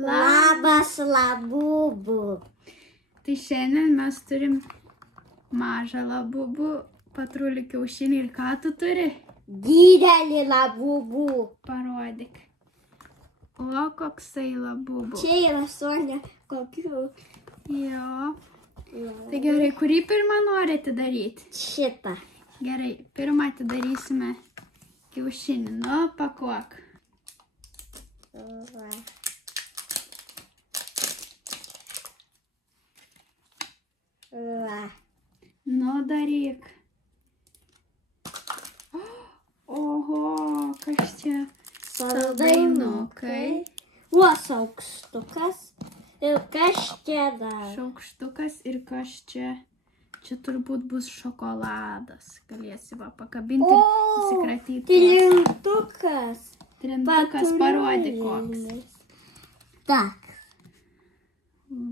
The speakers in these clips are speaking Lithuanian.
Labas, Labubu. Tai šiandien mes turim mažą Labubu, Patrulį kiaušinį ir ką tu turi? Didelį Labubu. Parodyk. O, koksai Labubu. Čia yra Sonia kokių. Jo. Tai gerai, kurį pirmą nori atidaryti? Šitą. Gerai, pirmą atidarysime kiaušinį. Nu, pakuok. Va. Va. Nu, daryk. Oho, kas čia? Saldainukai. O, šaukštukas. Ir kas čia dar? Šaukštukas ir kas čia? Čia turbūt bus šokoladas. Galėsi va pakabinti ir įsikratyti. Trintukas. Trintukas, parodyk koks. Tak.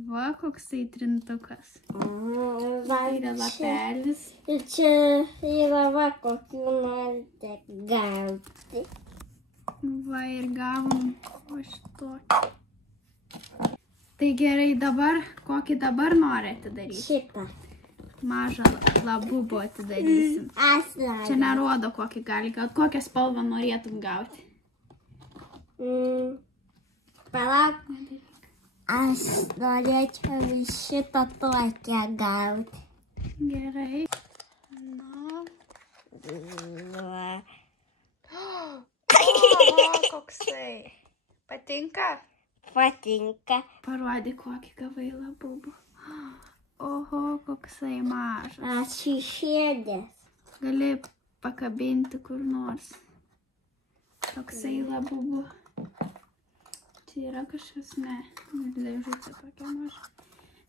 Va, koksai trintukas. Va, Yra lapelis. ir čia yra va, kokių norite gauti. Va, ir gavom šitokį. Tai gerai, dabar, kokį dabar nori atidaryti? Šitą. Mažą Labubu atidarysim. Čia nerodo, kokį gali gauti. Kokią spalvą norėtum gauti? Palauk. Aš norėčiau šitą tokią gauti. Gerai. Na. O, koksai. Patinka? Patinka. Parodyk, kokį gavai Labubu. Oho, koksai mažas. Aš išėdęs. Gali pakabinti kur nors. Toksai Labubu. Čia yra kažkas, ne. Dėžutė tokia maža.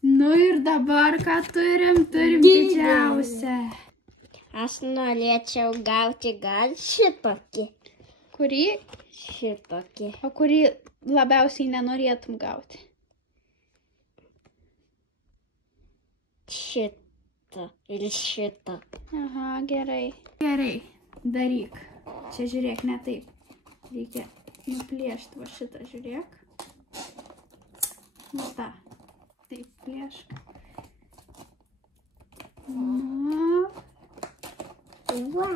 Nu ir dabar ką turim? Turim didžiausią. Aš norėčiau gauti gal šitokį. Kurį? Šitokį. O kurį labiausiai nenorėtum gauti? Šitą ir šitą. Aha, gerai. Gerai, daryk. Čia žiūrėk, ne taip. Reikia nuplėšti va šitą, žiūrėk. Va tą. Taip, plėšk. Nu. Va.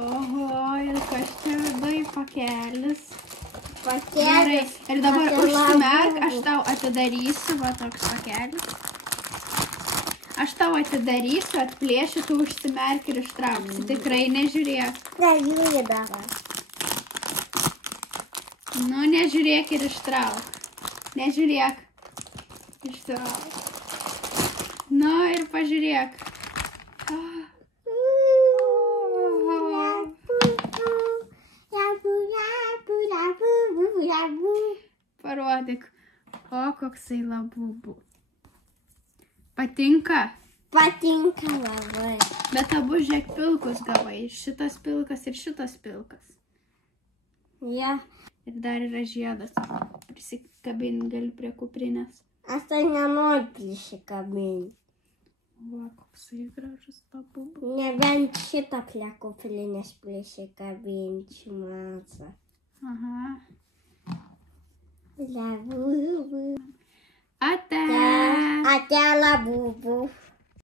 Oho, ir kas čia vidai pakelis. Gerai, Pakelis. ir dabar užsimerk, aš tau atidarysiu, va toks pakelis. Aš tau atidarysiu, atplėšiu, tu užsimerk ir ištrauksi. Tikrai nežiūrėk. Nežiūrė dar. Nu, nežiūrėk ir ištrauk. Nežiūrėk. Ištrauk. Nu, ir pažiūrėk. Parodyk. O, koksai Labubu. Patinka? Patinka labai. Bet abu žiūrėk pilkus gavai. Šitas pilkas ir šitas pilkas. Ja. Ir dar yra žiedas. Prisikabinti gali prie kuprinės. Aš tai nenoriu prisikabinti. Va, koksai gražus Labubu. Nebent šitą prie kuprinės prisikabinti mažą. Aha. Labubu. Ate. Ate Labubu.